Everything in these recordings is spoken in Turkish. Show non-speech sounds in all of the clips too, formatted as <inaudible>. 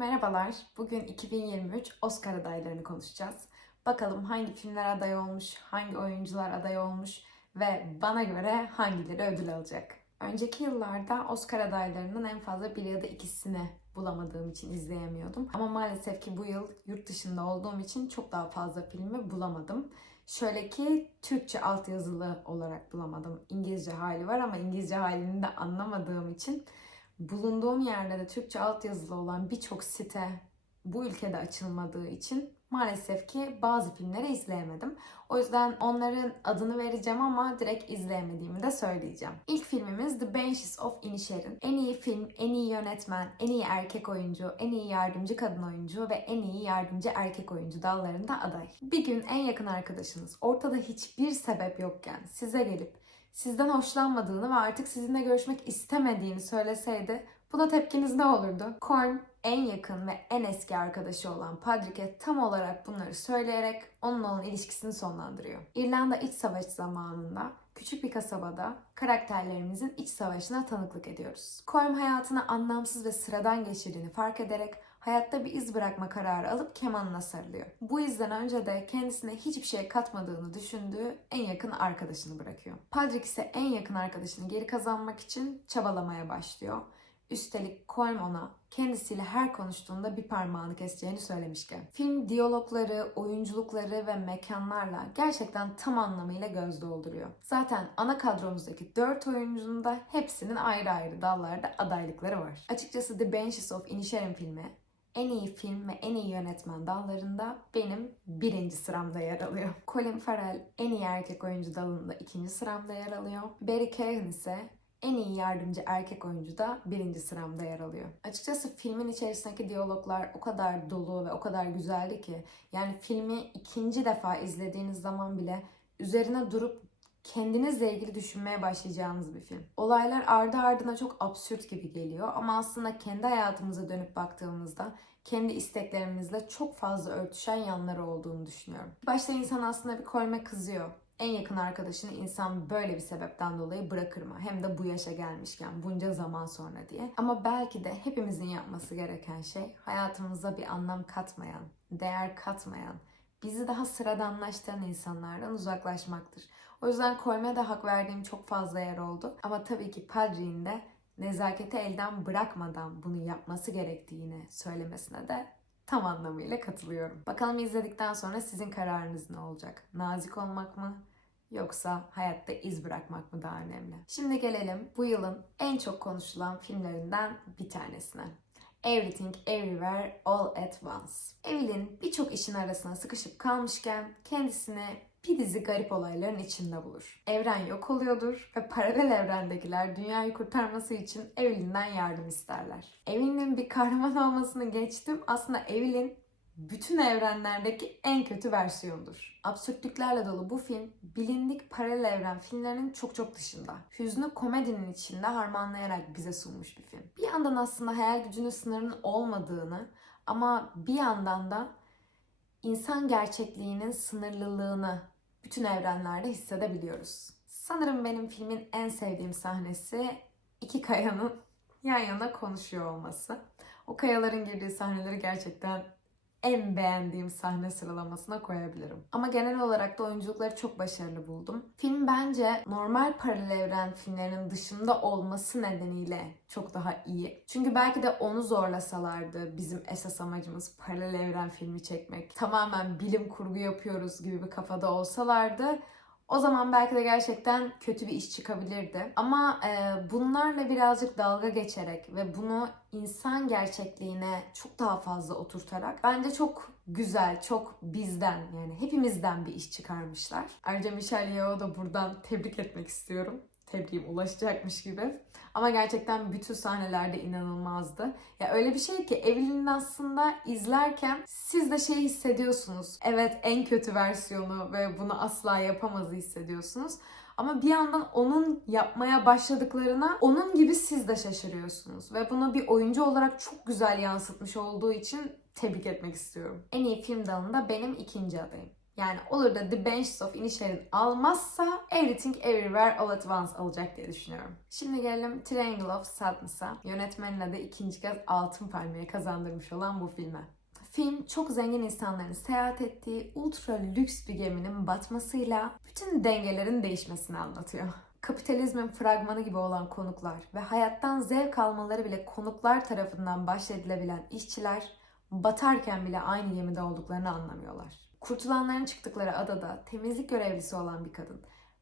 Merhabalar. Bugün 2023 Oscar adaylarını konuşacağız. Bakalım hangi filmler aday olmuş, hangi oyuncular aday olmuş ve bana göre hangileri ödül alacak. Önceki yıllarda Oscar adaylarının en fazla bir ya da ikisini bulamadığım için izleyemiyordum. Ama maalesef ki bu yıl yurt dışında olduğum için çok daha fazla filmi bulamadım. Şöyle ki Türkçe altyazılı olarak bulamadım. İngilizce hali var ama İngilizce halini de anlamadığım için bulunduğum yerde de Türkçe altyazılı olan birçok site bu ülkede açılmadığı için maalesef ki bazı filmleri izleyemedim. O yüzden onların adını vereceğim ama direkt izleyemediğimi de söyleyeceğim. İlk filmimiz The Banshees of Inisherin. En iyi film, en iyi yönetmen, en iyi erkek oyuncu, en iyi yardımcı kadın oyuncu ve en iyi yardımcı erkek oyuncu dallarında aday. Bir gün en yakın arkadaşınız ortada hiçbir sebep yokken size gelip sizden hoşlanmadığını ve artık sizinle görüşmek istemediğini söyleseydi buna tepkiniz ne olurdu? Korn en yakın ve en eski arkadaşı olan Patrick'e tam olarak bunları söyleyerek onunla olan ilişkisini sonlandırıyor. İrlanda İç Savaşı zamanında küçük bir kasabada karakterlerimizin iç savaşına tanıklık ediyoruz. Colm hayatını anlamsız ve sıradan geçirdiğini fark ederek hayatta bir iz bırakma kararı alıp kemanına sarılıyor. Bu izden önce de kendisine hiçbir şey katmadığını düşündüğü en yakın arkadaşını bırakıyor. Patrick ise en yakın arkadaşını geri kazanmak için çabalamaya başlıyor. Üstelik Colm ona kendisiyle her konuştuğunda bir parmağını keseceğini söylemişken. Film diyalogları, oyunculukları ve mekanlarla gerçekten tam anlamıyla göz dolduruyor. Zaten ana kadromuzdaki 4 oyuncunun da hepsinin ayrı ayrı dallarda adaylıkları var. Açıkçası The Banshees of Inisherin filmi en iyi film ve en iyi yönetmen dallarında benim birinci sıramda yer alıyor. Colin Farrell en iyi erkek oyuncu dalında ikinci sıramda yer alıyor. Barry Keoghan ise en iyi yardımcı erkek oyuncu da birinci sıramda yer alıyor. Açıkçası filmin içerisindeki diyaloglar o kadar dolu ve o kadar güzeldi ki yani filmi ikinci defa izlediğiniz zaman bile üzerine durup kendinizle ilgili düşünmeye başlayacağınız bir film. Olaylar ardı ardına çok absürt gibi geliyor ama aslında kendi hayatımıza dönüp baktığımızda kendi isteklerimizle çok fazla örtüşen yanları olduğunu düşünüyorum. Başta insan aslında bir kolme kızıyor. En yakın arkadaşını insan böyle bir sebepten dolayı bırakır mı? Hem de bu yaşa gelmişken bunca zaman sonra diye. Ama belki de hepimizin yapması gereken şey hayatımıza bir anlam katmayan, değer katmayan, bizi daha sıradanlaştıran insanlardan uzaklaşmaktır. O yüzden Kolme de hak verdiğim çok fazla yer oldu. Ama tabii ki Padri'nin de nezaketi elden bırakmadan bunu yapması gerektiğini söylemesine de tam anlamıyla katılıyorum. Bakalım izledikten sonra sizin kararınız ne olacak? Nazik olmak mı? Yoksa hayatta iz bırakmak mı daha önemli? Şimdi gelelim bu yılın en çok konuşulan filmlerinden bir tanesine. Everything Everywhere All at Once. Evelyn birçok işin arasına sıkışıp kalmışken kendisini bir dizi garip olayların içinde bulur. Evren yok oluyordur ve paralel evrendekiler dünyayı kurtarması için Evelyn'den yardım isterler. Evelyn'in bir kahraman olmasını geçtim. Aslında Evelyn bütün evrenlerdeki en kötü versiyonudur. Absürtlüklerle dolu bu film bilindik paralel evren filmlerinin çok çok dışında. Hüznü komedinin içinde harmanlayarak bize sunmuş bir film. Bir yandan aslında hayal gücünün sınırının olmadığını ama bir yandan da insan gerçekliğinin sınırlılığını bütün evrenlerde hissedebiliyoruz. Sanırım benim filmin en sevdiğim sahnesi iki kayanın yan yana konuşuyor olması. O kayaların girdiği sahneleri gerçekten en beğendiğim sahne sıralamasına koyabilirim. Ama genel olarak da oyunculukları çok başarılı buldum. Film bence normal paralel evren filmlerinin dışında olması nedeniyle çok daha iyi. Çünkü belki de onu zorlasalardı bizim esas amacımız paralel evren filmi çekmek. Tamamen bilim kurgu yapıyoruz gibi bir kafada olsalardı o zaman belki de gerçekten kötü bir iş çıkabilirdi. Ama e, bunlarla birazcık dalga geçerek ve bunu insan gerçekliğine çok daha fazla oturtarak bence çok güzel, çok bizden yani hepimizden bir iş çıkarmışlar. Ayrıca Michelle Yeoh'u da buradan tebrik etmek istiyorum tebriğim ulaşacakmış gibi. Ama gerçekten bütün sahnelerde inanılmazdı. Ya öyle bir şey ki Evelyn'in aslında izlerken siz de şey hissediyorsunuz. Evet en kötü versiyonu ve bunu asla yapamazı hissediyorsunuz. Ama bir yandan onun yapmaya başladıklarına onun gibi siz de şaşırıyorsunuz. Ve bunu bir oyuncu olarak çok güzel yansıtmış olduğu için tebrik etmek istiyorum. En iyi film dalında benim ikinci adayım. Yani olur da The Banshees of Inisherin almazsa Everything Everywhere All At Once alacak diye düşünüyorum. Şimdi gelelim Triangle of Sadness'a. Yönetmenin adı ikinci kez Altın Palmiye kazandırmış olan bu filme. Film çok zengin insanların seyahat ettiği ultra lüks bir geminin batmasıyla bütün dengelerin değişmesini anlatıyor. Kapitalizmin fragmanı gibi olan konuklar ve hayattan zevk almaları bile konuklar tarafından bahşedilebilen işçiler batarken bile aynı gemide olduklarını anlamıyorlar. Kurtulanların çıktıkları adada temizlik görevlisi olan bir kadın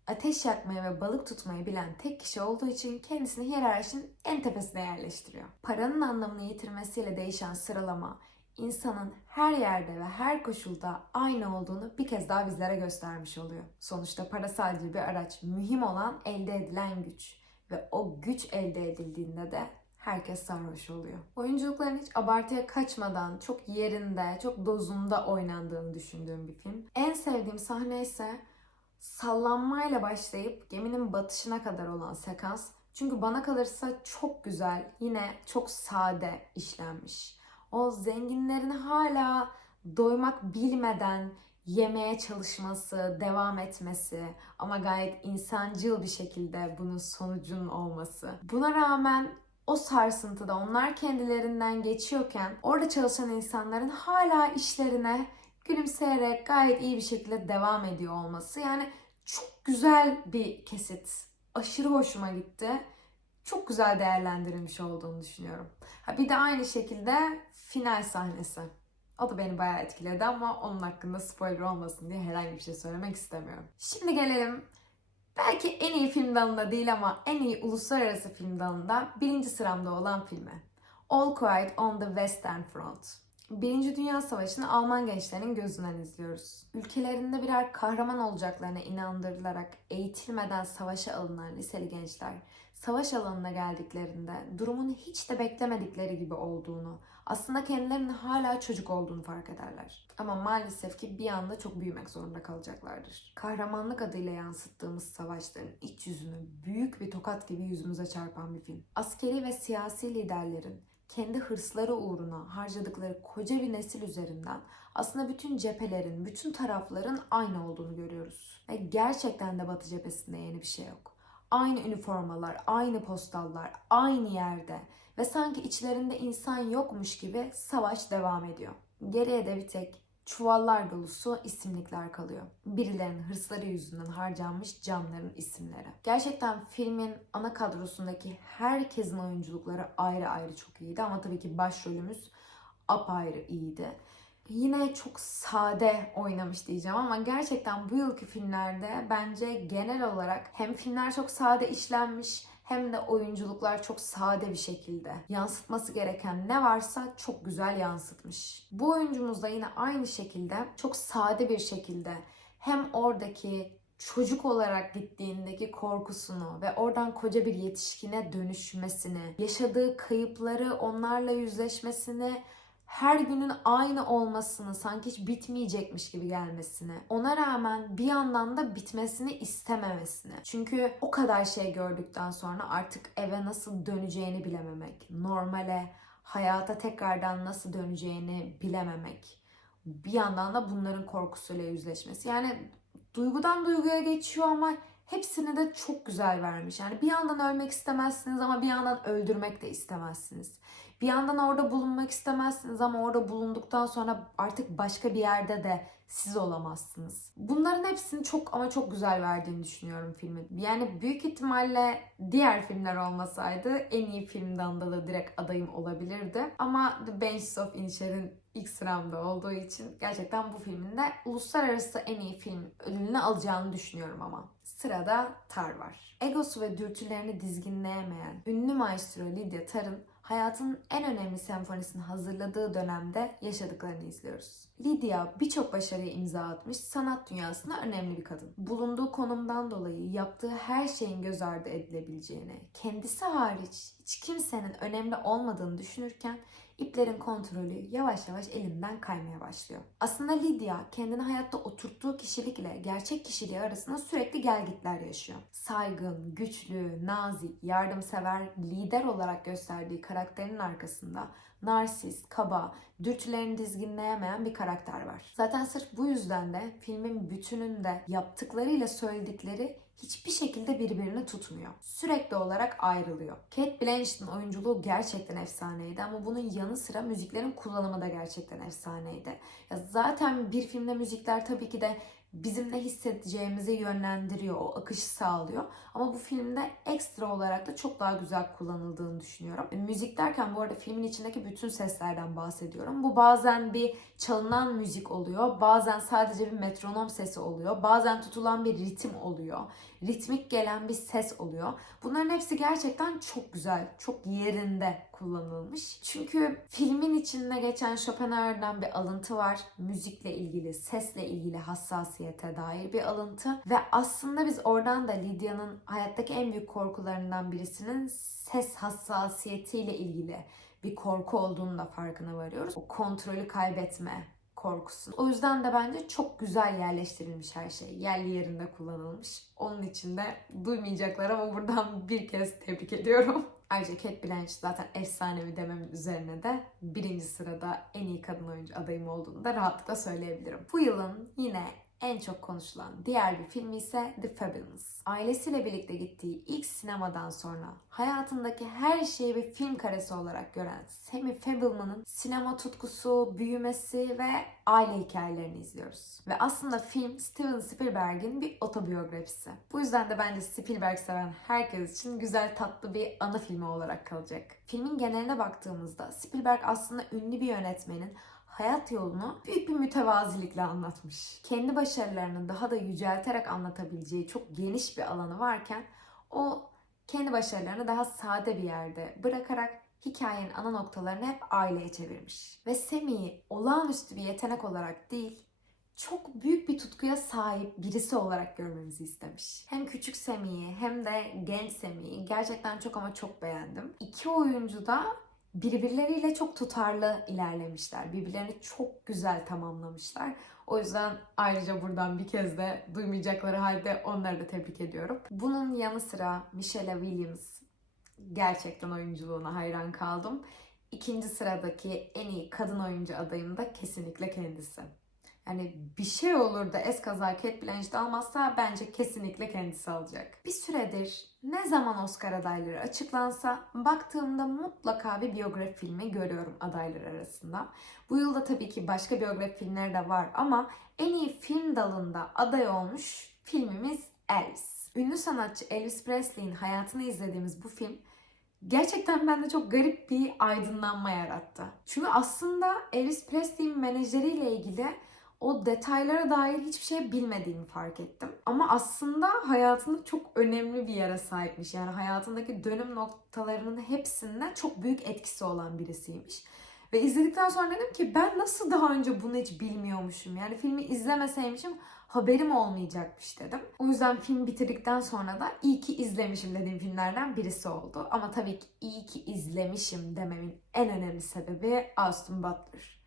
ateş yakmayı ve balık tutmayı bilen tek kişi olduğu için kendisini hiyerarşinin en tepesine yerleştiriyor. Paranın anlamını yitirmesiyle değişen sıralama, insanın her yerde ve her koşulda aynı olduğunu bir kez daha bizlere göstermiş oluyor. Sonuçta para sadece bir araç, mühim olan elde edilen güç ve o güç elde edildiğinde de herkes sarhoş oluyor. Oyunculukların hiç abartıya kaçmadan çok yerinde, çok dozunda oynandığını düşündüğüm bir film. En sevdiğim sahne ise sallanmayla başlayıp geminin batışına kadar olan sekans. Çünkü bana kalırsa çok güzel, yine çok sade işlenmiş. O zenginlerin hala doymak bilmeden yemeye çalışması, devam etmesi ama gayet insancıl bir şekilde bunun sonucunun olması. Buna rağmen o sarsıntıda onlar kendilerinden geçiyorken orada çalışan insanların hala işlerine gülümseyerek gayet iyi bir şekilde devam ediyor olması. Yani çok güzel bir kesit. Aşırı hoşuma gitti. Çok güzel değerlendirilmiş olduğunu düşünüyorum. Ha bir de aynı şekilde final sahnesi. O da beni bayağı etkiledi ama onun hakkında spoiler olmasın diye herhangi bir şey söylemek istemiyorum. Şimdi gelelim belki en iyi film dalında değil ama en iyi uluslararası film dalında birinci sıramda olan filme. All Quiet on the Western Front. Birinci Dünya Savaşı'nı Alman gençlerinin gözünden izliyoruz. Ülkelerinde birer kahraman olacaklarına inandırılarak eğitilmeden savaşa alınan liseli gençler, savaş alanına geldiklerinde durumun hiç de beklemedikleri gibi olduğunu, aslında kendilerinin hala çocuk olduğunu fark ederler. Ama maalesef ki bir anda çok büyümek zorunda kalacaklardır. Kahramanlık adıyla yansıttığımız savaşların iç yüzünü büyük bir tokat gibi yüzümüze çarpan bir film. Askeri ve siyasi liderlerin kendi hırsları uğruna harcadıkları koca bir nesil üzerinden aslında bütün cephelerin, bütün tarafların aynı olduğunu görüyoruz. Ve gerçekten de Batı cephesinde yeni bir şey yok. Aynı üniformalar, aynı postallar, aynı yerde ve sanki içlerinde insan yokmuş gibi savaş devam ediyor. Geriye de bir tek çuvallar dolusu isimlikler kalıyor. Birilerinin hırsları yüzünden harcanmış canların isimleri. Gerçekten filmin ana kadrosundaki herkesin oyunculukları ayrı ayrı çok iyiydi ama tabii ki başrolümüz apayrı iyiydi. Yine çok sade oynamış diyeceğim ama gerçekten bu yılki filmlerde bence genel olarak hem filmler çok sade işlenmiş hem de oyunculuklar çok sade bir şekilde yansıtması gereken ne varsa çok güzel yansıtmış. Bu oyuncumuz da yine aynı şekilde çok sade bir şekilde hem oradaki çocuk olarak gittiğindeki korkusunu ve oradan koca bir yetişkine dönüşmesini, yaşadığı kayıpları onlarla yüzleşmesini her günün aynı olmasını, sanki hiç bitmeyecekmiş gibi gelmesini, ona rağmen bir yandan da bitmesini istememesini. Çünkü o kadar şey gördükten sonra artık eve nasıl döneceğini bilememek, normale, hayata tekrardan nasıl döneceğini bilememek. Bir yandan da bunların korkusuyla yüzleşmesi. Yani duygudan duyguya geçiyor ama hepsini de çok güzel vermiş. Yani bir yandan ölmek istemezsiniz ama bir yandan öldürmek de istemezsiniz. Bir yandan orada bulunmak istemezsiniz ama orada bulunduktan sonra artık başka bir yerde de siz olamazsınız. Bunların hepsini çok ama çok güzel verdiğini düşünüyorum filmin. Yani büyük ihtimalle diğer filmler olmasaydı en iyi film dalında da direkt adayım olabilirdi. Ama The Banshees of Inisherin ilk sıramda olduğu için gerçekten bu filmin de uluslararası en iyi film ödülünü alacağını düşünüyorum ama. Sırada Tar var. Egosu ve dürtülerini dizginleyemeyen ünlü maestro Lydia Tar'ın hayatının en önemli senfonisini hazırladığı dönemde yaşadıklarını izliyoruz. Lydia birçok başarıya imza atmış, sanat dünyasında önemli bir kadın. Bulunduğu konumdan dolayı yaptığı her şeyin göz ardı edilebileceğini, kendisi hariç hiç kimsenin önemli olmadığını düşünürken iplerin kontrolü yavaş yavaş elinden kaymaya başlıyor. Aslında Lydia kendini hayatta oturttuğu kişilikle gerçek kişiliği arasında sürekli gelgitler yaşıyor. Saygın, güçlü, nazik, yardımsever, lider olarak gösterdiği karakterinin arkasında narsist, kaba, dürtülerini dizginleyemeyen bir karakter var. Zaten sırf bu yüzden de filmin bütününde yaptıklarıyla söyledikleri hiçbir şekilde birbirini tutmuyor. Sürekli olarak ayrılıyor. Kate Blanchett'in oyunculuğu gerçekten efsaneydi ama bunun yanı sıra müziklerin kullanımı da gerçekten efsaneydi. Ya zaten bir filmde müzikler tabii ki de bizim ne hissedeceğimizi yönlendiriyor, o akışı sağlıyor. Ama bu filmde ekstra olarak da çok daha güzel kullanıldığını düşünüyorum. E, müzik derken bu arada filmin içindeki bütün seslerden bahsediyorum. Bu bazen bir çalınan müzik oluyor, bazen sadece bir metronom sesi oluyor, bazen tutulan bir ritim oluyor, ritmik gelen bir ses oluyor. Bunların hepsi gerçekten çok güzel, çok yerinde kullanılmış. Çünkü filmin içinde geçen Schopenhauer'dan bir alıntı var. Müzikle ilgili, sesle ilgili hassasiyete dair bir alıntı. Ve aslında biz oradan da Lydia'nın hayattaki en büyük korkularından birisinin ses hassasiyetiyle ilgili bir korku olduğunu da farkına varıyoruz. O kontrolü kaybetme korkusu. O yüzden de bence çok güzel yerleştirilmiş her şey. Yerli yerinde kullanılmış. Onun için de duymayacaklar ama buradan <laughs> bir kez tebrik ediyorum. Ayrıca Cate Blanchett zaten efsanevi dememin üzerine de birinci sırada en iyi kadın oyuncu adayım olduğunu da rahatlıkla söyleyebilirim. Bu yılın yine en çok konuşulan diğer bir filmi ise The Fabelmans. Ailesiyle birlikte gittiği ilk sinemadan sonra hayatındaki her şeyi bir film karesi olarak gören Sammy Fabelman'ın sinema tutkusu, büyümesi ve aile hikayelerini izliyoruz. Ve aslında film Steven Spielberg'in bir otobiyografisi. Bu yüzden de bence Spielberg seven herkes için güzel tatlı bir ana filmi olarak kalacak. Filmin geneline baktığımızda Spielberg aslında ünlü bir yönetmenin hayat yolunu büyük bir mütevazilikle anlatmış. Kendi başarılarını daha da yücelterek anlatabileceği çok geniş bir alanı varken o kendi başarılarını daha sade bir yerde bırakarak hikayenin ana noktalarını hep aileye çevirmiş. Ve Semi'yi olağanüstü bir yetenek olarak değil, çok büyük bir tutkuya sahip birisi olarak görmemizi istemiş. Hem küçük Semi'yi hem de genç Semi'yi gerçekten çok ama çok beğendim. İki oyuncu da birbirleriyle çok tutarlı ilerlemişler. Birbirlerini çok güzel tamamlamışlar. O yüzden ayrıca buradan bir kez de duymayacakları halde onları da tebrik ediyorum. Bunun yanı sıra Michelle Williams gerçekten oyunculuğuna hayran kaldım. İkinci sıradaki en iyi kadın oyuncu adayım da kesinlikle kendisi. Yani bir şey olur da eskaza Kate Blanchett almazsa bence kesinlikle kendisi alacak. Bir süredir ne zaman Oscar adayları açıklansa baktığımda mutlaka bir biyografi filmi görüyorum adaylar arasında. Bu yılda tabii ki başka biyografi filmleri de var ama en iyi film dalında aday olmuş filmimiz Elvis. Ünlü sanatçı Elvis Presley'in hayatını izlediğimiz bu film gerçekten bende çok garip bir aydınlanma yarattı. Çünkü aslında Elvis Presley'in menajeriyle ilgili o detaylara dair hiçbir şey bilmediğimi fark ettim. Ama aslında hayatında çok önemli bir yere sahipmiş. Yani hayatındaki dönüm noktalarının hepsinde çok büyük etkisi olan birisiymiş. Ve izledikten sonra dedim ki ben nasıl daha önce bunu hiç bilmiyormuşum. Yani filmi izlemeseymişim haberim olmayacakmış dedim. O yüzden film bitirdikten sonra da iyi ki izlemişim dediğim filmlerden birisi oldu. Ama tabii ki iyi ki izlemişim dememin en önemli sebebi Austin Butler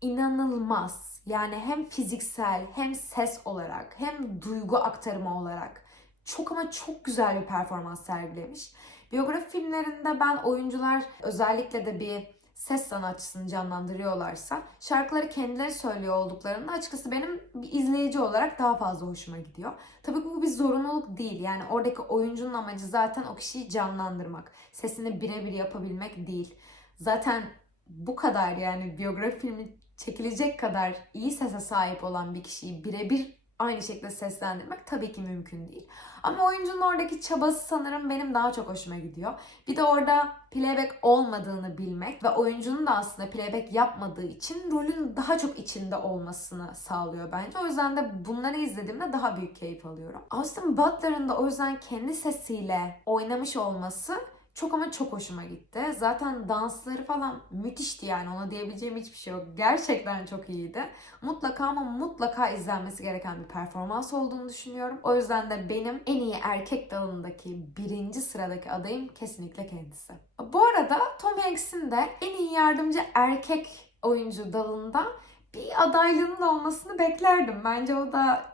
inanılmaz. Yani hem fiziksel hem ses olarak hem duygu aktarımı olarak çok ama çok güzel bir performans sergilemiş. Biyografi filmlerinde ben oyuncular özellikle de bir ses sanatçısını canlandırıyorlarsa şarkıları kendileri söylüyor olduklarında açıkçası benim bir izleyici olarak daha fazla hoşuma gidiyor. Tabii bu bir zorunluluk değil. Yani oradaki oyuncunun amacı zaten o kişiyi canlandırmak. Sesini birebir yapabilmek değil. Zaten bu kadar yani biyografi filmi çekilecek kadar iyi sese sahip olan bir kişiyi birebir aynı şekilde seslendirmek tabii ki mümkün değil. Ama oyuncunun oradaki çabası sanırım benim daha çok hoşuma gidiyor. Bir de orada playback olmadığını bilmek ve oyuncunun da aslında playback yapmadığı için rolün daha çok içinde olmasını sağlıyor bence. O yüzden de bunları izlediğimde daha büyük keyif alıyorum. Austin Butler'ın da o yüzden kendi sesiyle oynamış olması Çok ama çok hoşuma gitti. Zaten dansları falan müthişti yani ona diyebileceğim hiçbir şey yok. Gerçekten çok iyiydi. Mutlaka ama mutlaka izlenmesi gereken bir performans olduğunu düşünüyorum. O yüzden de benim en iyi erkek dalındaki birinci sıradaki adayım kesinlikle kendisi. Bu arada Tom Hanks'in de en iyi yardımcı erkek oyuncu dalında bir adaylığının olmasını beklerdim. Bence o da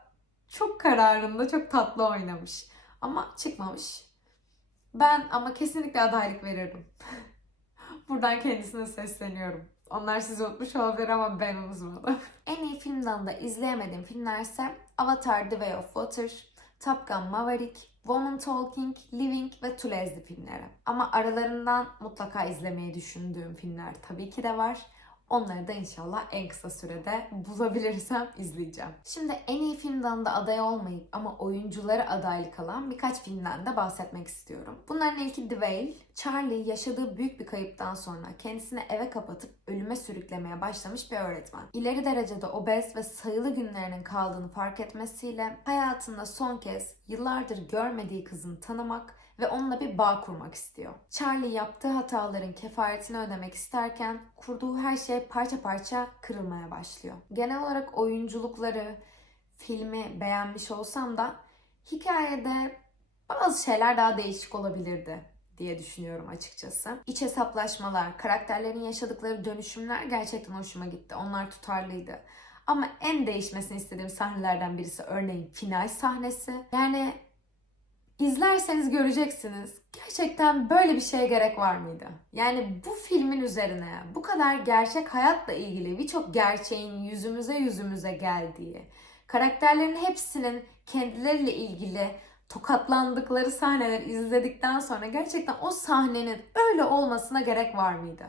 çok kararında, çok tatlı oynamış. Ama çıkmamış. Ben ama kesinlikle adaylık verirdim. <laughs> Buradan kendisine sesleniyorum. Onlar sizi unutmuş olabilir ama ben unutmadım. <laughs> En iyi film dalında izleyemediğim filmlerse Avatar The Way of Water, Top Gun Maverick, Woman Talking, Living ve To Leslie filmleri. Ama aralarından mutlaka izlemeyi düşündüğüm filmler tabii ki de var. Onları da inşallah en kısa sürede bulabilirsem izleyeceğim. Şimdi en iyi film dalında aday olmayıp ama oyuncuları adaylık alan birkaç filmden de bahsetmek istiyorum. Bunların ilki The Whale. Charlie yaşadığı büyük bir kayıptan sonra kendisini eve kapatıp ölüme sürüklemeye başlamış bir öğretmen. İleri derecede obez ve sayılı günlerinin kaldığını fark etmesiyle hayatında son kez yıllardır görmediği kızını tanımak ve onunla bir bağ kurmak istiyor. Charlie yaptığı hataların kefaretini ödemek isterken kurduğu her şey parça parça kırılmaya başlıyor. Genel olarak oyunculukları, filmi beğenmiş olsam da hikayede bazı şeyler daha değişik olabilirdi diye düşünüyorum açıkçası. İç hesaplaşmalar, karakterlerin yaşadıkları dönüşümler gerçekten hoşuma gitti. Onlar tutarlıydı. Ama en değişmesini istediğim sahnelerden birisi örneğin final sahnesi. Yani İzlerseniz göreceksiniz. Gerçekten böyle bir şeye gerek var mıydı? Yani bu filmin üzerine bu kadar gerçek hayatla ilgili birçok gerçeğin yüzümüze yüzümüze geldiği, karakterlerin hepsinin kendileriyle ilgili tokatlandıkları sahneler izledikten sonra gerçekten o sahnenin öyle olmasına gerek var mıydı?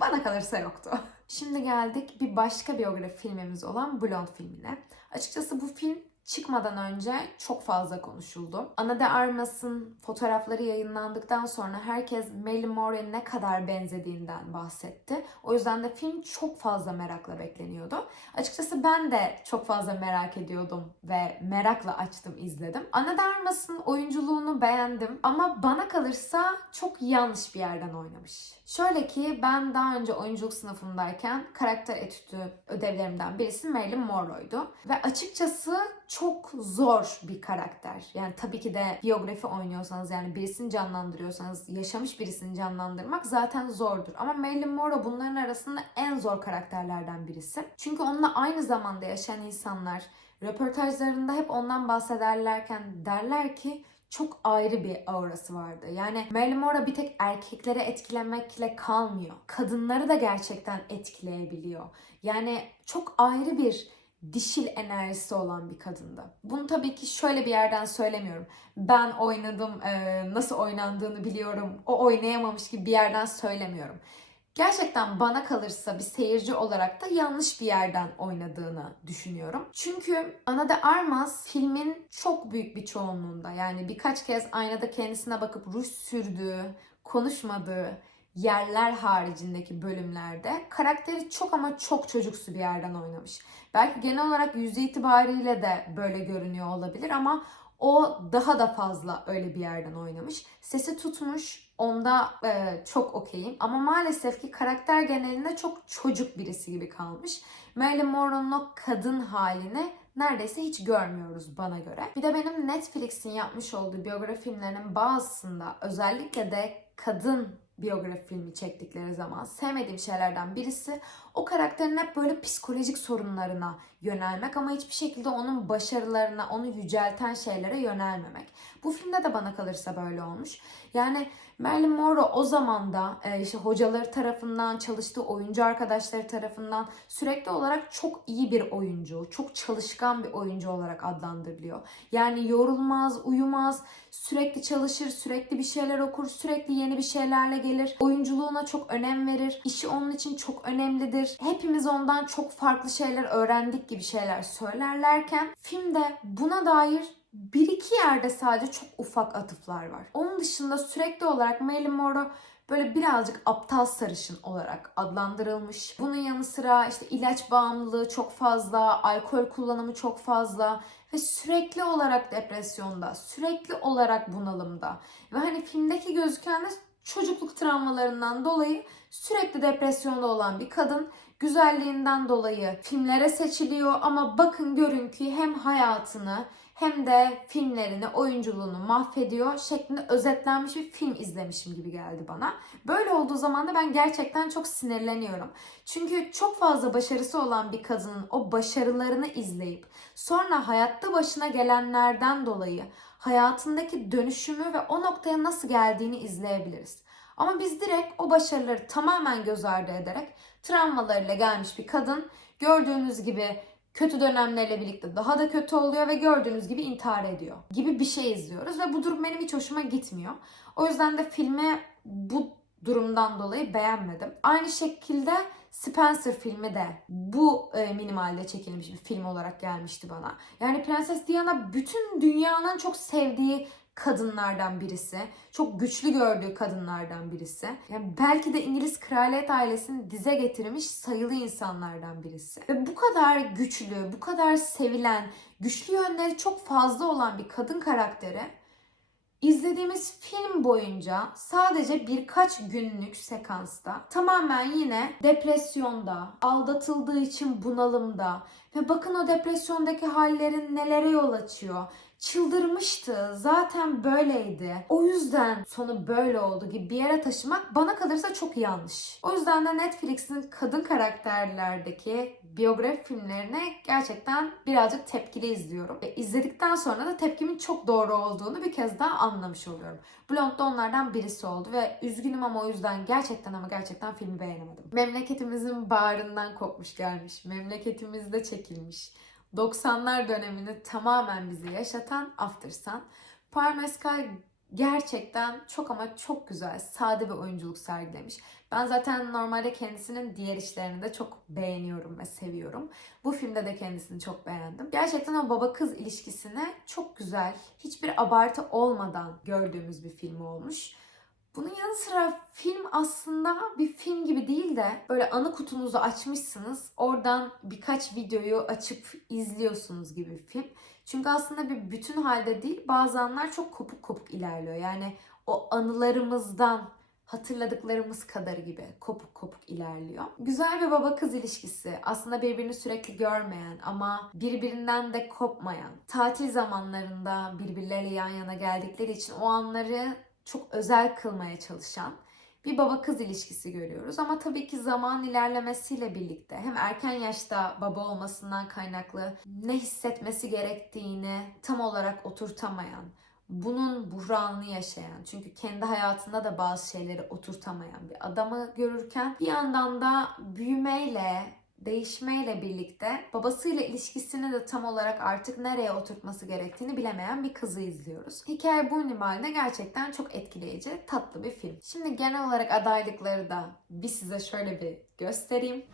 Bana kalırsa yoktu. <laughs> Şimdi geldik bir başka biyografi filmimiz olan Blonde filmine. Açıkçası bu film çıkmadan önce çok fazla konuşuldu. Ana de Armas'ın fotoğrafları yayınlandıktan sonra herkes Marilyn Monroe'ya ne kadar benzediğinden bahsetti. O yüzden de film çok fazla merakla bekleniyordu. Açıkçası ben de çok fazla merak ediyordum ve merakla açtım izledim. Ana de Armas'ın oyunculuğunu beğendim ama bana kalırsa çok yanlış bir yerden oynamış. Şöyle ki ben daha önce oyunculuk sınıfındayken karakter etütü ödevlerimden birisi Marilyn Monroe'ydu. Ve açıkçası çok zor bir karakter. Yani tabii ki de biyografi oynuyorsanız yani birisini canlandırıyorsanız yaşamış birisini canlandırmak zaten zordur. Ama Marilyn Monroe bunların arasında en zor karakterlerden birisi. Çünkü onunla aynı zamanda yaşayan insanlar röportajlarında hep ondan bahsederlerken derler ki çok ayrı bir aurası vardı. Yani Marilyn Monroe bir tek erkekleri etkilemekle kalmıyor. Kadınları da gerçekten etkileyebiliyor. Yani çok ayrı bir dişil enerjisi olan bir kadındı. Bunu tabii ki şöyle bir yerden söylemiyorum. Ben oynadım, nasıl oynandığını biliyorum, o oynayamamış gibi bir yerden söylemiyorum. Gerçekten bana kalırsa bir seyirci olarak da yanlış bir yerden oynadığını düşünüyorum. Çünkü Ana de Armas filmin çok büyük bir çoğunluğunda yani birkaç kez aynada kendisine bakıp ruj sürdüğü, konuşmadığı, yerler haricindeki bölümlerde karakteri çok ama çok çocuksu bir yerden oynamış. Belki genel olarak yüzü itibariyle de böyle görünüyor olabilir ama o daha da fazla öyle bir yerden oynamış. Sesi tutmuş. Onda e, çok okeyim. Ama maalesef ki karakter genelinde çok çocuk birisi gibi kalmış. Marilyn Monroe'nun o kadın halini neredeyse hiç görmüyoruz bana göre. Bir de benim Netflix'in yapmış olduğu biyografi filmlerinin bazısında özellikle de kadın biyografi filmi çektikleri zaman sevmediğim şeylerden birisi o karakterin hep böyle psikolojik sorunlarına yönelmek ama hiçbir şekilde onun başarılarına, onu yücelten şeylere yönelmemek. Bu filmde de bana kalırsa böyle olmuş. Yani Marilyn Monroe o zaman da e, işte hocaları tarafından, çalıştığı oyuncu arkadaşları tarafından sürekli olarak çok iyi bir oyuncu, çok çalışkan bir oyuncu olarak adlandırılıyor. Yani yorulmaz, uyumaz, sürekli çalışır, sürekli bir şeyler okur, sürekli yeni bir şeylerle gelir. Oyunculuğuna çok önem verir. İşi onun için çok önemlidir. Hepimiz ondan çok farklı şeyler öğrendik gibi şeyler söylerlerken filmde buna dair bir iki yerde sadece çok ufak atıflar var. Onun dışında sürekli olarak Marilyn Monroe böyle birazcık aptal sarışın olarak adlandırılmış. Bunun yanı sıra işte ilaç bağımlılığı çok fazla, alkol kullanımı çok fazla ve sürekli olarak depresyonda, sürekli olarak bunalımda. Ve hani filmdeki gözüken de çocukluk travmalarından dolayı sürekli depresyonda olan bir kadın güzelliğinden dolayı filmlere seçiliyor ama bakın görün ki hem hayatını hem de filmlerini, oyunculuğunu mahvediyor şeklinde özetlenmiş bir film izlemişim gibi geldi bana. Böyle olduğu zaman da ben gerçekten çok sinirleniyorum. Çünkü çok fazla başarısı olan bir kadının o başarılarını izleyip sonra hayatta başına gelenlerden dolayı hayatındaki dönüşümü ve o noktaya nasıl geldiğini izleyebiliriz. Ama biz direkt o başarıları tamamen göz ardı ederek travmalarıyla gelmiş bir kadın gördüğünüz gibi kötü dönemlerle birlikte daha da kötü oluyor ve gördüğünüz gibi intihar ediyor gibi bir şey izliyoruz ve bu durum benim hiç hoşuma gitmiyor. O yüzden de filmi bu durumdan dolayı beğenmedim. Aynı şekilde Spencer filmi de bu e, minimalde çekilmiş bir film olarak gelmişti bana. Yani Prenses Diana bütün dünyanın çok sevdiği kadınlardan birisi. Çok güçlü gördüğü kadınlardan birisi. Yani belki de İngiliz kraliyet ailesini dize getirmiş sayılı insanlardan birisi. Ve bu kadar güçlü, bu kadar sevilen, güçlü yönleri çok fazla olan bir kadın karakteri izlediğimiz film boyunca sadece birkaç günlük sekansta tamamen yine depresyonda, aldatıldığı için bunalımda ve bakın o depresyondaki hallerin nelere yol açıyor çıldırmıştı. Zaten böyleydi. O yüzden sonu böyle oldu gibi bir yere taşımak bana kalırsa çok yanlış. O yüzden de Netflix'in kadın karakterlerdeki biyografi filmlerine gerçekten birazcık tepkili izliyorum. Ve izledikten sonra da tepkimin çok doğru olduğunu bir kez daha anlamış oluyorum. Blond da onlardan birisi oldu ve üzgünüm ama o yüzden gerçekten ama gerçekten filmi beğenemedim. Memleketimizin bağrından kopmuş gelmiş. Memleketimizde çekilmiş 90'lar dönemini tamamen bizi yaşatan After Sun. Paul Mescal gerçekten çok ama çok güzel, sade bir oyunculuk sergilemiş. Ben zaten normalde kendisinin diğer işlerini de çok beğeniyorum ve seviyorum. Bu filmde de kendisini çok beğendim. Gerçekten o baba kız ilişkisine çok güzel, hiçbir abartı olmadan gördüğümüz bir film olmuş. Bunun yanı sıra film aslında bir film gibi değil de böyle anı kutunuzu açmışsınız. Oradan birkaç videoyu açıp izliyorsunuz gibi bir film. Çünkü aslında bir bütün halde değil bazı anlar çok kopuk kopuk ilerliyor. Yani o anılarımızdan hatırladıklarımız kadar gibi kopuk kopuk ilerliyor. Güzel bir baba kız ilişkisi. Aslında birbirini sürekli görmeyen ama birbirinden de kopmayan. Tatil zamanlarında birbirleriyle yan yana geldikleri için o anları çok özel kılmaya çalışan bir baba kız ilişkisi görüyoruz. Ama tabii ki zaman ilerlemesiyle birlikte hem erken yaşta baba olmasından kaynaklı ne hissetmesi gerektiğini tam olarak oturtamayan, bunun buhranını yaşayan, çünkü kendi hayatında da bazı şeyleri oturtamayan bir adamı görürken bir yandan da büyümeyle, değişmeyle birlikte babasıyla ilişkisini de tam olarak artık nereye oturtması gerektiğini bilemeyen bir kızı izliyoruz. Hikaye bu minvalde gerçekten çok etkileyici, tatlı bir film. Şimdi genel olarak adaylıkları da bir size şöyle bir göstereyim.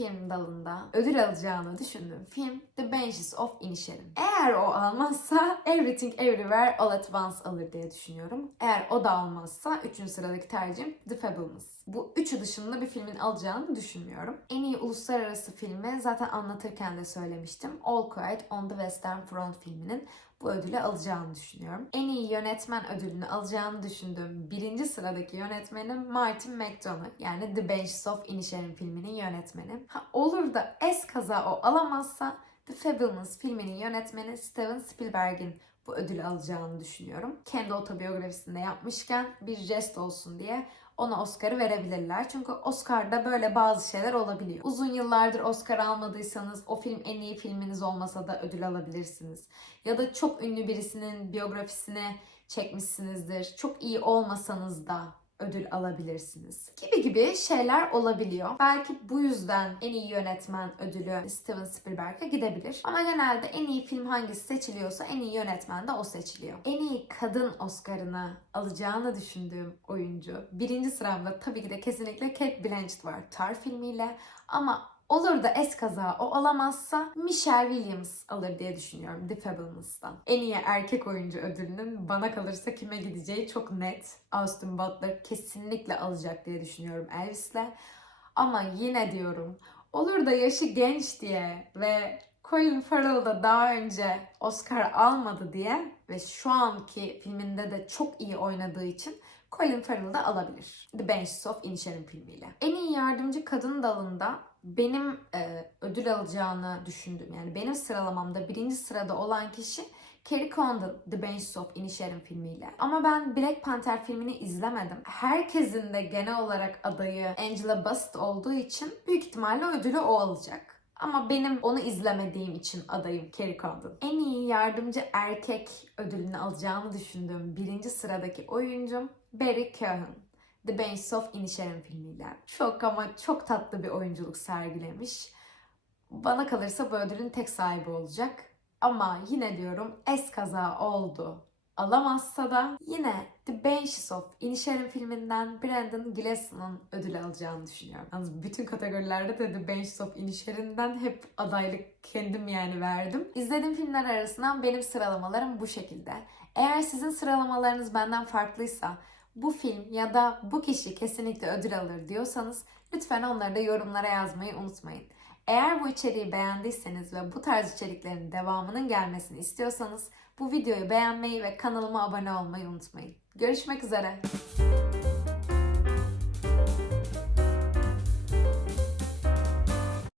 Film dalında ödül alacağını düşündüğüm film The Banshees of Inisherin. Eğer o almazsa Everything Everywhere All at Once alır diye düşünüyorum. Eğer o da almazsa üçüncü sıradaki tercihim The Fablemans. Bu üçü dışında bir filmin alacağını düşünmüyorum. En iyi uluslararası filmi zaten anlatırken de söylemiştim. All Quiet on the Western Front filminin bu ödülü alacağını düşünüyorum. En iyi yönetmen ödülünü alacağını düşündüğüm birinci sıradaki yönetmenim Martin McDonagh. Yani The Banshees of Inisherin filminin yönetmeni. Ha, olur da es kaza o alamazsa The Fablemans filminin yönetmeni Steven Spielberg'in bu ödülü alacağını düşünüyorum. Kendi otobiyografisinde yapmışken bir jest olsun diye ona Oscar'ı verebilirler. Çünkü Oscar'da böyle bazı şeyler olabiliyor. Uzun yıllardır Oscar almadıysanız o film en iyi filminiz olmasa da ödül alabilirsiniz. Ya da çok ünlü birisinin biyografisini çekmişsinizdir. Çok iyi olmasanız da ödül alabilirsiniz. Gibi gibi şeyler olabiliyor. Belki bu yüzden en iyi yönetmen ödülü Steven Spielberg'e gidebilir. Ama genelde en iyi film hangisi seçiliyorsa en iyi yönetmen de o seçiliyor. En iyi kadın Oscar'ını alacağını düşündüğüm oyuncu. Birinci sıramda tabii ki de kesinlikle Kate Blanchett var Tar filmiyle. Ama Olur da es kaza o alamazsa Michelle Williams alır diye düşünüyorum The Fablemans'tan. En iyi erkek oyuncu ödülünün bana kalırsa kime gideceği çok net. Austin Butler kesinlikle alacak diye düşünüyorum Elvis'le. Ama yine diyorum olur da yaşı genç diye ve Colin Farrell da daha önce Oscar almadı diye ve şu anki filminde de çok iyi oynadığı için Colin Farrell da alabilir. The Banshees of Inisherin filmiyle. En iyi yardımcı kadın dalında benim e, ödül alacağını düşündüm. Yani benim sıralamamda birinci sırada olan kişi Kerry Condon The Banshees of Inisherin filmiyle. Ama ben Black Panther filmini izlemedim. Herkesin de genel olarak adayı Angela Bassett olduğu için büyük ihtimalle ödülü o alacak. Ama benim onu izlemediğim için adayım Kerry Condon. En iyi yardımcı erkek ödülünü alacağını düşündüğüm birinci sıradaki oyuncum Barry Keoghan. The Banshees of Inisherin filmiyle. Çok ama çok tatlı bir oyunculuk sergilemiş. Bana kalırsa bu ödülün tek sahibi olacak. Ama yine diyorum es kaza oldu. Alamazsa da yine The Banshees of Inisherin filminden Brandon Gleeson'un ödül alacağını düşünüyorum. Yalnız bütün kategorilerde de The Banshees of Inisherin'den hep adaylık kendim yani verdim. İzlediğim filmler arasından benim sıralamalarım bu şekilde. Eğer sizin sıralamalarınız benden farklıysa bu film ya da bu kişi kesinlikle ödül alır diyorsanız lütfen onları da yorumlara yazmayı unutmayın. Eğer bu içeriği beğendiyseniz ve bu tarz içeriklerin devamının gelmesini istiyorsanız bu videoyu beğenmeyi ve kanalıma abone olmayı unutmayın. Görüşmek üzere.